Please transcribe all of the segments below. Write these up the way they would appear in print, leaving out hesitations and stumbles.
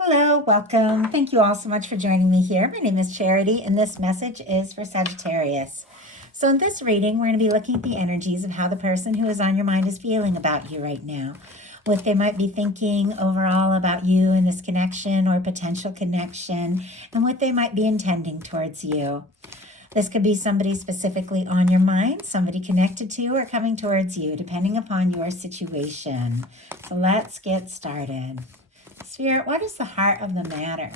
Hello, welcome. Thank you all so much for joining me here. My name is Charity, and this message is for Sagittarius. So, in this reading, we're going to be looking at the energies of how the person who is on your mind is feeling about you right now. What they might be thinking overall about you and this connection or potential connection, and what they might be intending towards you. This could be somebody specifically on your mind, somebody connected to or coming towards you, depending upon your situation. So, let's get started. Spirit, what is the heart of the matter?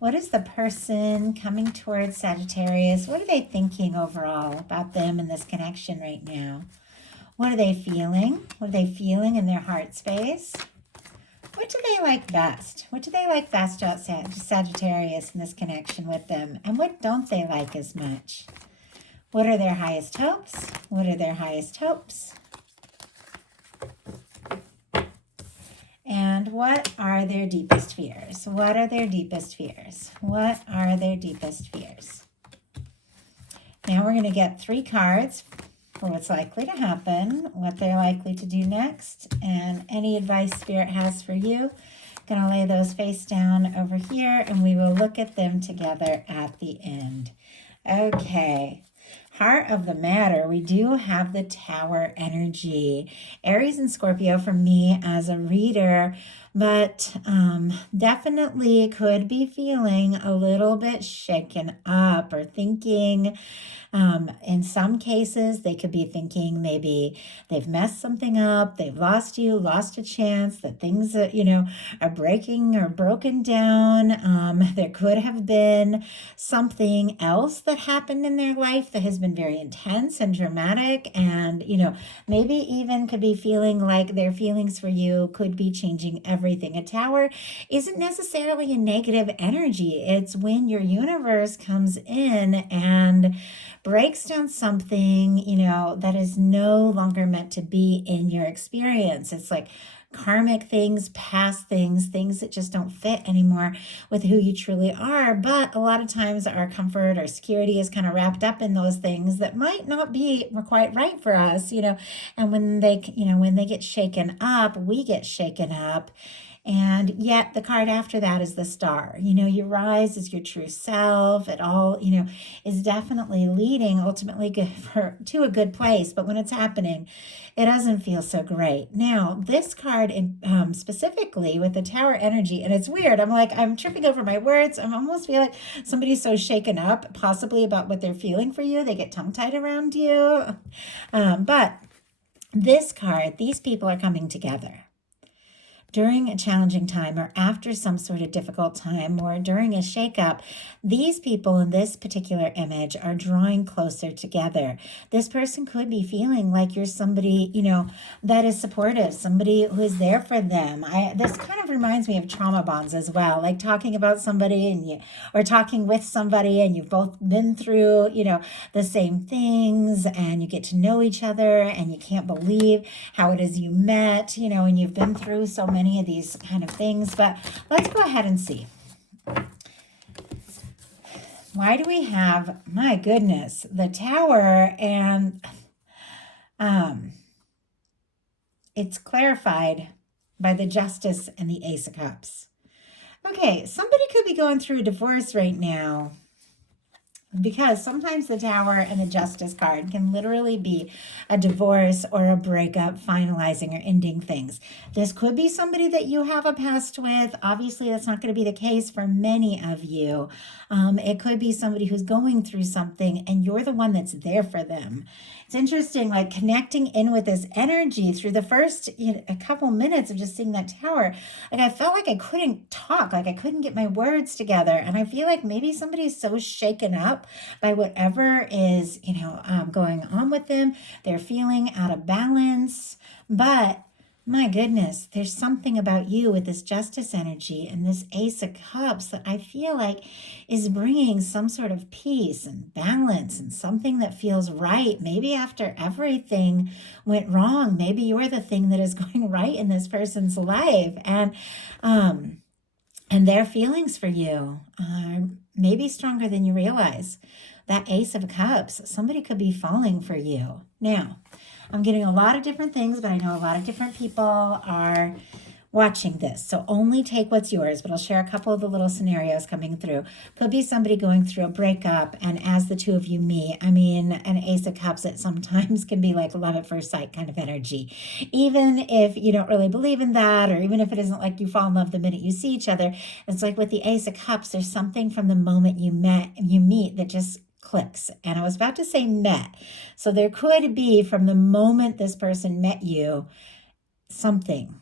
What is the person coming towards Sagittarius? What are they thinking overall about them and this connection right now? What are they feeling? What are they feeling in their heart space? What do they like best? What do they like best about Sagittarius and this connection with them? And what don't they like as much? What are their highest hopes? What are their highest hopes? And what are their deepest fears? What are their deepest fears? What are their deepest fears? Now we're going to get 3 cards for what's likely to happen, what they're likely to do next, and any advice Spirit has for you. Going to lay those face down over here, and we will look at them together at the end. Okay. Heart of the matter, we do have the Tower energy. Aries and Scorpio for me as a reader, but definitely could be feeling a little bit shaken up or thinking, in some cases, they could be thinking maybe they've messed something up, they've lost you, lost a chance, that things that, are breaking or broken down. There could have been something else that happened in their life that has been very intense and dramatic, and maybe even could be feeling like their feelings for you could be changing everything. A tower isn't necessarily a negative energy. It's when your universe comes in and breaks down something that is no longer meant to be in your experience. It's like karmic things, past things, things that just don't fit anymore with who you truly are. But a lot of times our comfort or security is kind of wrapped up in those things that might not be quite right for us, and when they get shaken up, we get shaken up. And yet the card after that is the Star. You rise as your true self. It all, is definitely leading ultimately to a good place. But when it's happening, it doesn't feel so great. Now, this card specifically with the Tower energy, and it's weird. I'm tripping over my words. I almost feel like somebody's so shaken up, possibly about what they're feeling for you. They get tongue-tied around you. But this card, these people are coming together during a challenging time or after some sort of difficult time or during a shakeup. These people in this particular image are drawing closer together. This person could be feeling like you're somebody, that is supportive, somebody who is there for them. This kind of reminds me of trauma bonds as well, like talking about somebody or talking with somebody and you've both been through, the same things, and you get to know each other and you can't believe how it is you met, and you've been through so many of these kind of things. But let's go ahead and see. Why do we have, my goodness, the Tower, and it's clarified by the Justice and the Ace of Cups. Okay, somebody could be going through a divorce right now, because sometimes the Tower and the Justice card can literally be a divorce or a breakup, finalizing or ending things. This could be somebody that you have a past with. Obviously, that's not going to be the case for many of you. It could be somebody who's going through something and you're the one that's there for them. It's interesting, like connecting in with this energy through the first a couple minutes of just seeing that Tower. Like I felt like I couldn't talk, like I couldn't get my words together. And I feel like maybe somebody's so shaken up by whatever is, going on with them. They're feeling out of balance. But my goodness, there's something about you with this Justice energy and this Ace of Cups that I feel like is bringing some sort of peace and balance and something that feels right. Maybe after everything went wrong, maybe you're the thing that is going right in this person's life. And their feelings for you are maybe stronger than you realize. That Ace of Cups, somebody could be falling for you. Now, I'm getting a lot of different things, but I know a lot of different people are watching this. So only take what's yours, but I'll share a couple of the little scenarios coming through. Could be somebody going through a breakup, and as the two of you meet, I mean, an Ace of Cups, it sometimes can be like love at first sight kind of energy. Even if you don't really believe in that, or even if it isn't like you fall in love the minute you see each other, it's like with the Ace of Cups, there's something from the moment you meet that just clicks. And I was about to say met. So there could be from the moment this person met you, something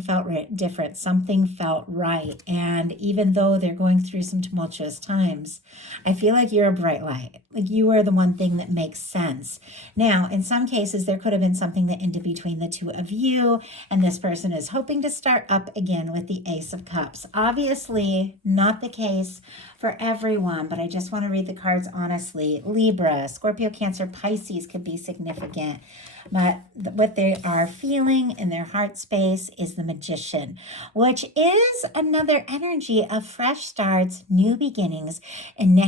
felt different, something felt right. And even though they're going through some tumultuous times, I feel like you're a bright light. Like you are the one thing that makes sense. Now, in some cases, there could have been something that ended between the two of you, and this person is hoping to start up again with the Ace of Cups. Obviously, not the case for everyone, but I just want to read the cards honestly. Libra, Scorpio, Cancer, Pisces could be significant. But what they are feeling in their heart space is the Magician, which is another energy of fresh starts, new beginnings, and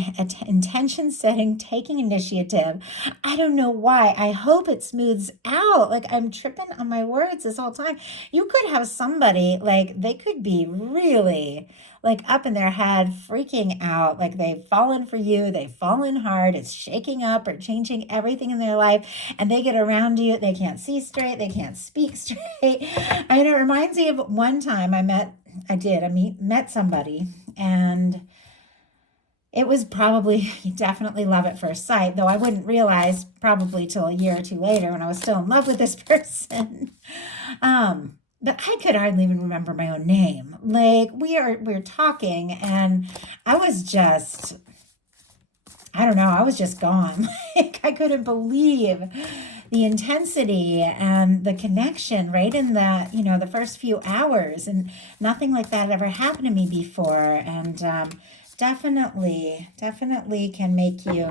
intention setting, taking initiative. I don't know why. I hope it smooths out. Like I'm tripping on my words this whole time. You could have somebody, like they could be really like up in their head, freaking out, like they've fallen for you, they've fallen hard, it's shaking up or changing everything in their life, and they get around you, they can't see straight, they can't speak straight. I mean, it reminds me of one time I met somebody, and it was probably definitely love at first sight, though I wouldn't realize probably till a year or two later when I was still in love with this person. But I could hardly even remember my own name. Like we're talking, and I was just, I don't know, I was just gone. Like I couldn't believe the intensity and the connection right in the, the first few hours, and nothing like that had ever happened to me before. And definitely can make you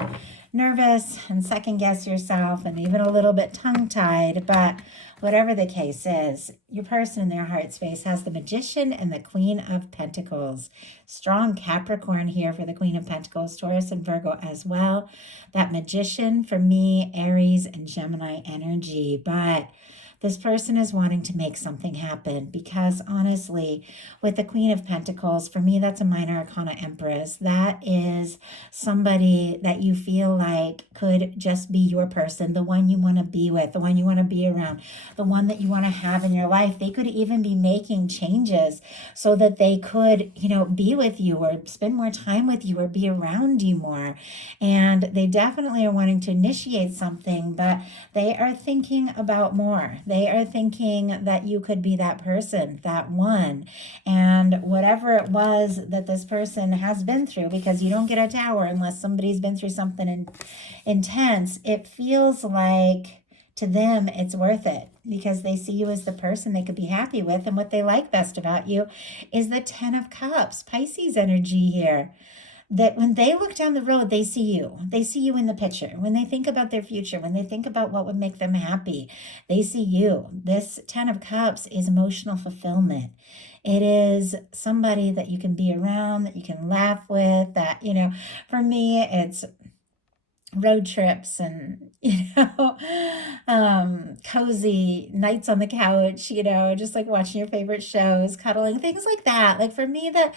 nervous and second guess yourself and even a little bit tongue-tied. But whatever the case is, your person in their heart space has the Magician and the Queen of Pentacles. Strong Capricorn here for the Queen of Pentacles, Taurus and Virgo as well. That Magician for me, Aries and Gemini energy. But this person is wanting to make something happen because honestly, with the Queen of Pentacles, for me, that's a minor arcana empress. That is somebody that you feel like could just be your person, the one you want to be with, the one you want to be around, the one that you want to have in your life. They could even be making changes so that they could, be with you or spend more time with you or be around you more. And they definitely are wanting to initiate something, but they are thinking about more. They are thinking that you could be that person, that one. And whatever it was that this person has been through, because you don't get a tower unless somebody's been through something intense, it feels like to them it's worth it because they see you as the person they could be happy with. And what they like best about you is the 10 of Cups, Pisces energy here. That when they look down the road, they see you. They see you in the picture. When they think about their future, when they think about what would make them happy, they see you. This 10 of Cups is emotional fulfillment. It is somebody that you can be around, that you can laugh with, that, for me, it's road trips and cozy nights on the couch, just like watching your favorite shows, cuddling, things like that. Like for me, the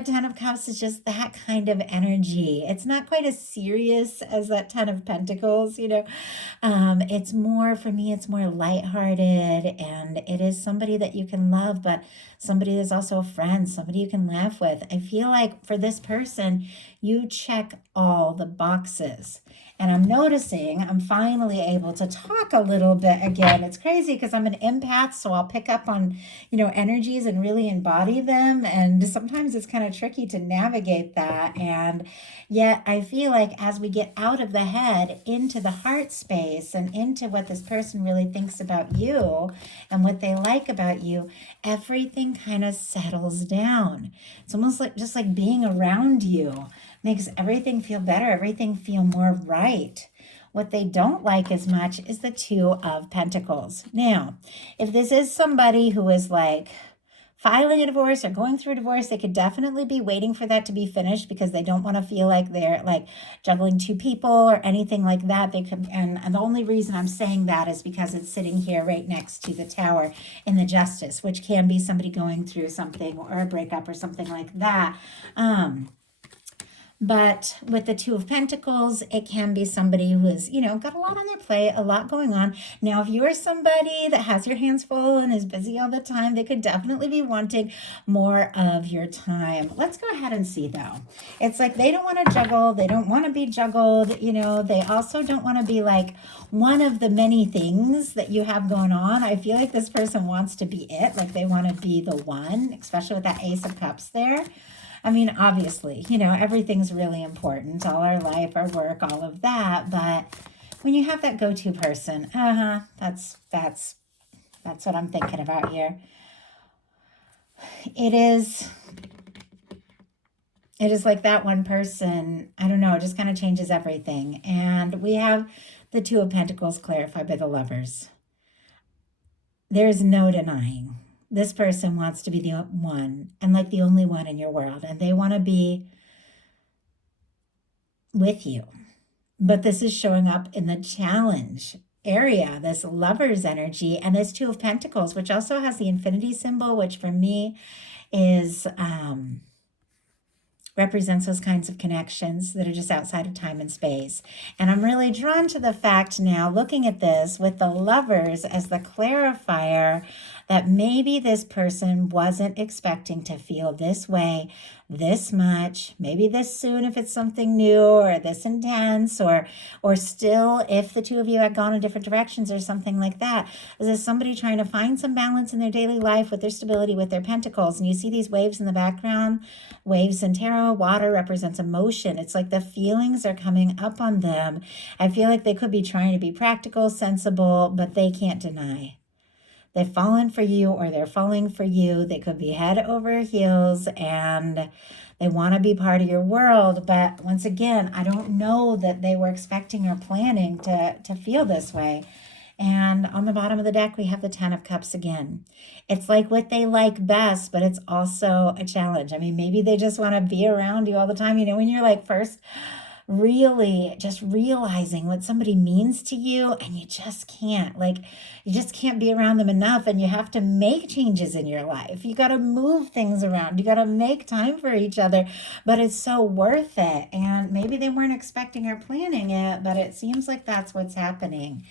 10 of Cups is just that kind of energy. It's not quite as serious as that 10 of Pentacles. It's more, for me, it's more lighthearted, and it is somebody that you can love, but somebody that's also a friend, somebody you can laugh with. I feel like for this person, you check all the boxes. And I'm noticing I'm finally able to talk a little bit again. It's crazy because I'm an empath, so I'll pick up on, energies and really embody them. And sometimes it's kind of tricky to navigate that. And yet I feel like as we get out of the head into the heart space and into what this person really thinks about you and what they like about you, everything kind of settles down. It's almost like just like being around you makes everything feel better, everything feel more right. What they don't like as much is the 2 of Pentacles. Now, if this is somebody who is like filing a divorce or going through a divorce. They could definitely be waiting for that to be finished because they don't want to feel like they're like juggling two people or anything like that. They could, and the only reason I'm saying that is because it's sitting here right next to the Tower in the Justice, which can be somebody going through something or a breakup or something like that. But with the Two of Pentacles, it can be somebody who is, got a lot on their plate, a lot going on. Now, if you are somebody that has your hands full and is busy all the time, they could definitely be wanting more of your time. Let's go ahead and see, though. It's like they don't want to juggle. They don't want to be juggled. They also don't want to be like one of the many things that you have going on. I feel like this person wants to be it. Like they want to be the one, especially with that Ace of Cups there. I mean, obviously, everything's really important, all our life, our work, all of that. But when you have that go-to person, that's what I'm thinking about here. It is like that one person, I don't know, it just kind of changes everything. And we have the Two of Pentacles clarified by the Lovers. There's no denying. This person wants to be the one and like the only one in your world, and they want to be with you. But this is showing up in the challenge area, this Lover's energy, and this Two of Pentacles, which also has the infinity symbol, which for me is represents those kinds of connections that are just outside of time and space. And I'm really drawn to the fact now, looking at this with the Lovers as the clarifier, that maybe this person wasn't expecting to feel this way this much, maybe this soon if it's something new, or this intense, or still if the two of you had gone in different directions or something like that. Is this somebody trying to find some balance in their daily life with their stability, with their pentacles? And you see these waves in the background, waves in tarot. Water represents emotion. It's like the feelings are coming up on them. I feel like they could be trying to be practical, sensible, but they can't deny. They've fallen for you, or they're falling for you. They could be head over heels and they want to be part of your world. But once again, I don't know that they were expecting or planning to feel this way. And on the bottom of the deck, we have the Ten of Cups again. It's like what they like best, but it's also a challenge. I mean, maybe they just want to be around you all the time. When you're like first really just realizing what somebody means to you, and you just can't be around them enough, and you have to make changes in your life. You got to move things around. You got to make time for each other, but it's so worth it. And maybe they weren't expecting or planning it, but it seems like that's what's happening.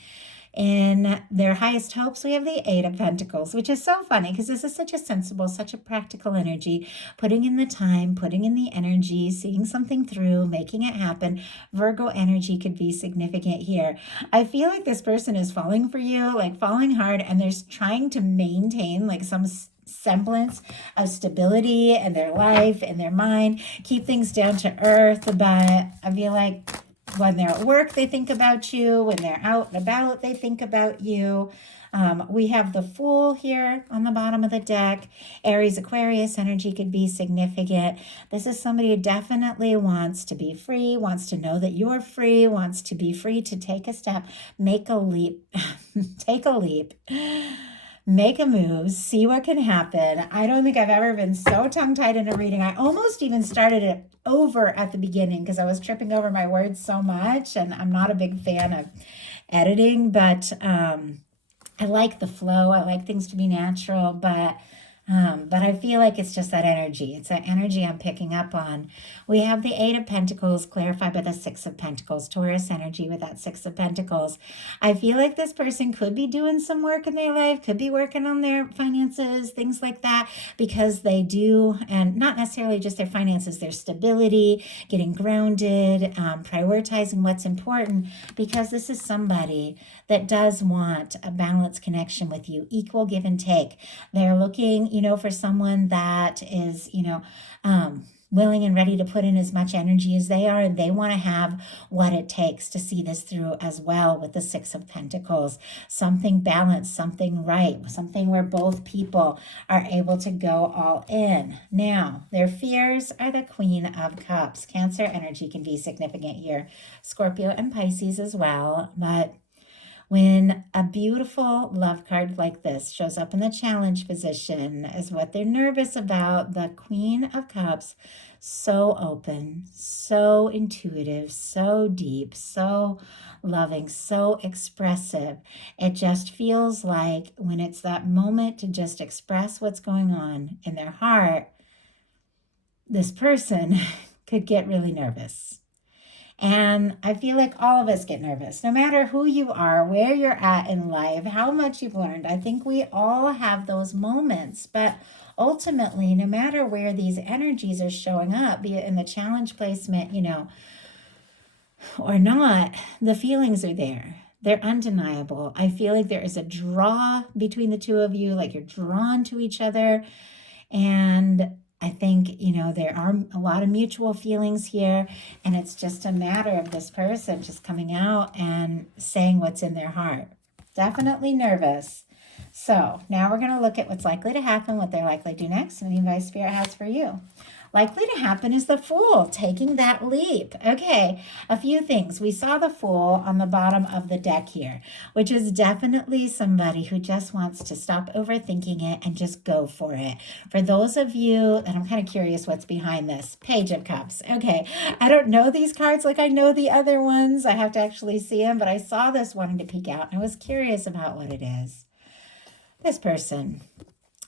In their highest hopes, we have the Eight of Pentacles, which is so funny because this is such a sensible, such a practical energy, putting in the time, putting in the energy, seeing something through, making it happen. Virgo energy could be significant here. I feel like this person is falling for you, like falling hard, and they're trying to maintain like some semblance of stability in their life, in their mind, keep things down to earth. But I feel like when they're at work, they think about you. When they're out and about, they think about you. We have the Fool here on the bottom of the deck. Aries, Aquarius energy could be significant. This is somebody who definitely wants to be free, wants to know that you're free, wants to be free to take a step, make a leap, take a leap. Make a move, see what can happen. I don't think I've ever been so tongue-tied in a reading. I almost even started it over at the beginning because I was tripping over my words so much, and I'm not a big fan of editing, but I like the flow. I like things to be natural, but I feel like it's just that energy. It's that energy I'm picking up on. We have the Eight of Pentacles clarified by the Six of Pentacles, Taurus energy with that Six of Pentacles. I feel like this person could be doing some work in their life, could be working on their finances, things like that, because they do, and not necessarily just their finances, their stability, getting grounded, prioritizing what's important, because this is somebody that does want a balanced connection with you, equal give and take. They're looking, for someone that is, willing and ready to put in as much energy as they are, and they want to have what it takes to see this through as well with the Six of Pentacles. Something balanced, something right, something where both people are able to go all in. Now, their fears are the Queen of Cups. Cancer energy can be significant here. Scorpio and Pisces as well, but When a beautiful love card like this shows up in the challenge position as what they're nervous about, the Queen of Cups, so open, so intuitive, so deep, so loving, so expressive. It just feels like when it's that moment to just express what's going on in their heart, this person could get really nervous. And I feel like all of us get nervous, no matter who you are, where you're at in life, how much you've learned. I think we all have those moments. But ultimately, no matter where these energies are showing up, be it in the challenge placement, or not, the feelings are there. They're undeniable. I feel like there is a draw between the two of you, like you're drawn to each other. And I think, there are a lot of mutual feelings here, and it's just a matter of this person just coming out and saying what's in their heart. Definitely nervous. So now we're going to look at what's likely to happen, what they're likely to do next, and the advice Spirit has for you. Likely to happen is the Fool, taking that leap. Okay, a few things. We saw the Fool on the bottom of the deck here, which is definitely somebody who just wants to stop overthinking it and just go for it. For those of you, and I'm kind of curious what's behind this, Page of Cups. Okay, I don't know these cards like I know the other ones. I have to actually see them, but I saw this wanting to peek out and I was curious about what it is. This person,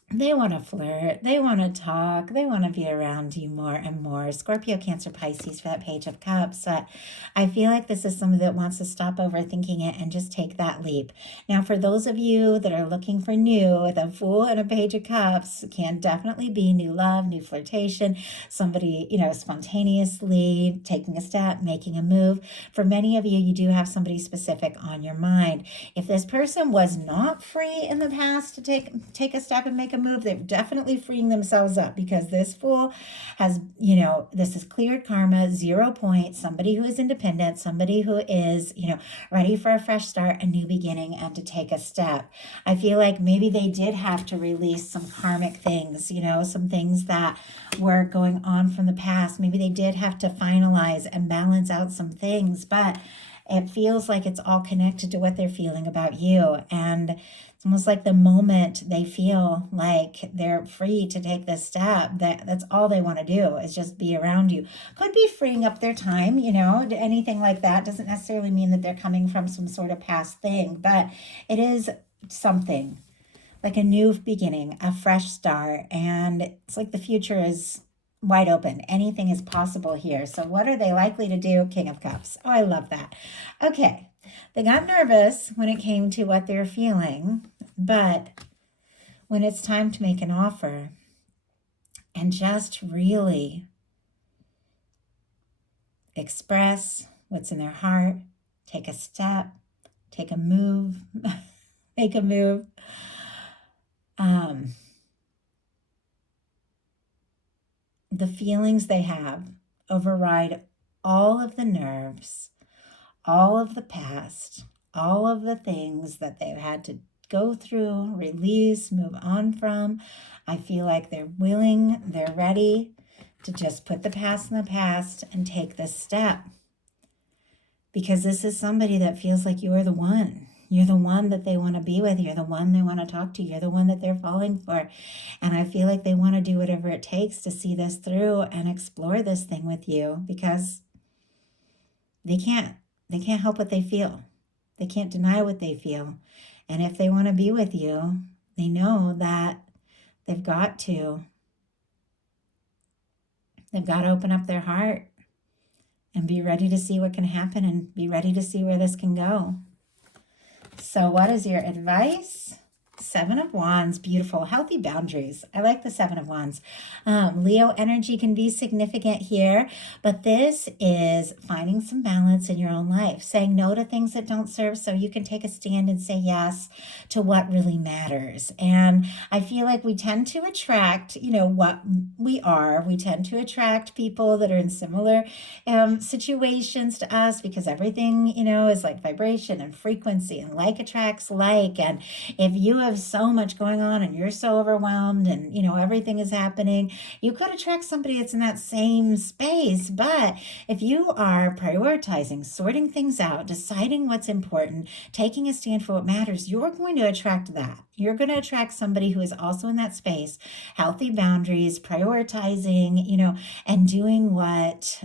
they want to flirt, they want to talk, they want to be around you more and more. Scorpio, Cancer, Pisces for that Page of Cups. But I feel like this is somebody that wants to stop overthinking it and just take that leap. Now, for those of you that are looking for new, with a Fool and a Page of Cups, can definitely be new love, new flirtation, somebody, spontaneously taking a step, making a move. For many of you, you do have somebody specific on your mind. If this person was not free in the past to take a step and make a move, they're definitely freeing themselves up, because this Fool has, this is cleared karma, 0 points, somebody who is independent, somebody who is, ready for a fresh start, a new beginning, and to take a step. I feel like maybe they did have to release some karmic things, some things that were going on from the past. Maybe they did have to finalize and balance out some things, but it feels like it's all connected to what they're feeling about you. And it's almost like the moment they feel like they're free to take this step, that's all they want to do is just be around you. Could be freeing up their time, anything like that. Doesn't necessarily mean that they're coming from some sort of past thing, but it is something like a new beginning, a fresh start. And it's like the future is wide open. Anything is possible here. So what are they likely to do? King of Cups. Oh, I love that. Okay. They got nervous when it came to what they're feeling, but when it's time to make an offer and just really express what's in their heart, take a step, take a move, make a move, the feelings they have override all of the nerves, all of the past, all of the things that they've had to go through, release, move on from. I feel like they're willing, they're ready to just put the past in the past and take this step. Because this is somebody that feels like you are the one. You're the one that they want to be with. You're the one they want to talk to. You're the one that they're falling for. And I feel like they want to do whatever it takes to see this through and explore this thing with you, because they can't help what they feel. They can't deny what they feel. And if they want to be with you, they know that they've got to open up their heart and be ready to see what can happen and be ready to see where this can go. So what is your advice? 7 of Wands, beautiful, healthy boundaries. I like the 7 of Wands. Leo energy can be significant here, but this is finding some balance in your own life, saying no to things that don't serve so you can take a stand and say yes to what really matters. And I feel like we tend to attract, what we are. We tend to attract people that are in similar situations to us, because everything, is like vibration and frequency, and like attracts like. And if you have so much going on and you're so overwhelmed and, everything is happening, you could attract somebody that's in that same space. But if you are prioritizing, sorting things out, deciding what's important, taking a stand for what matters, you're going to attract that. You're going to attract somebody who is also in that space, healthy boundaries, prioritizing, and doing what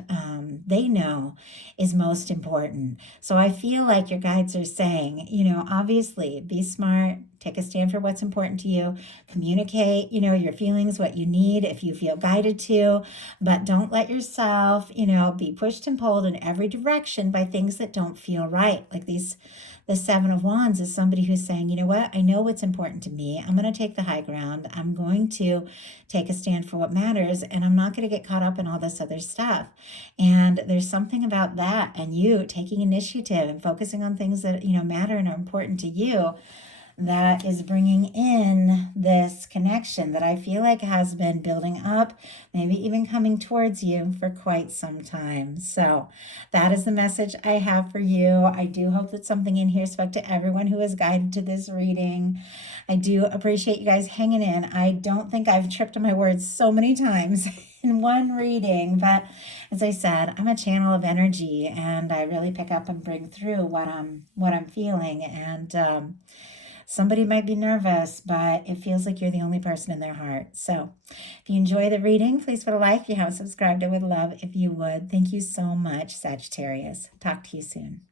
they know is most important. So I feel like your guides are saying, obviously be smart, take a stand for what's important to you, communicate, your feelings, what you need if you feel guided to, but don't let yourself, be pushed and pulled in every direction by things that don't feel right. Like the Seven of Wands is somebody who's saying, you know what, I know what's important to me. I'm going to take the high ground. I'm going to take a stand for what matters, and I'm not going to get caught up in all this other stuff. And there's something about that and you taking initiative and focusing on things that, matter and are important to you, that is bringing in this connection that I feel like has been building up, maybe even coming towards you for quite some time. So that is the message I have for you. I do hope that something in here spoke to everyone who is guided to this reading. I do appreciate you guys hanging in. I don't think I've tripped on my words so many times in one reading, but as I said, I'm a channel of energy and I really pick up and bring through what I'm feeling. And somebody might be nervous, but it feels like you're the only person in their heart. So if you enjoy the reading, please put a like. If you haven't subscribed, I would love if you would. Thank you so much, Sagittarius. Talk to you soon.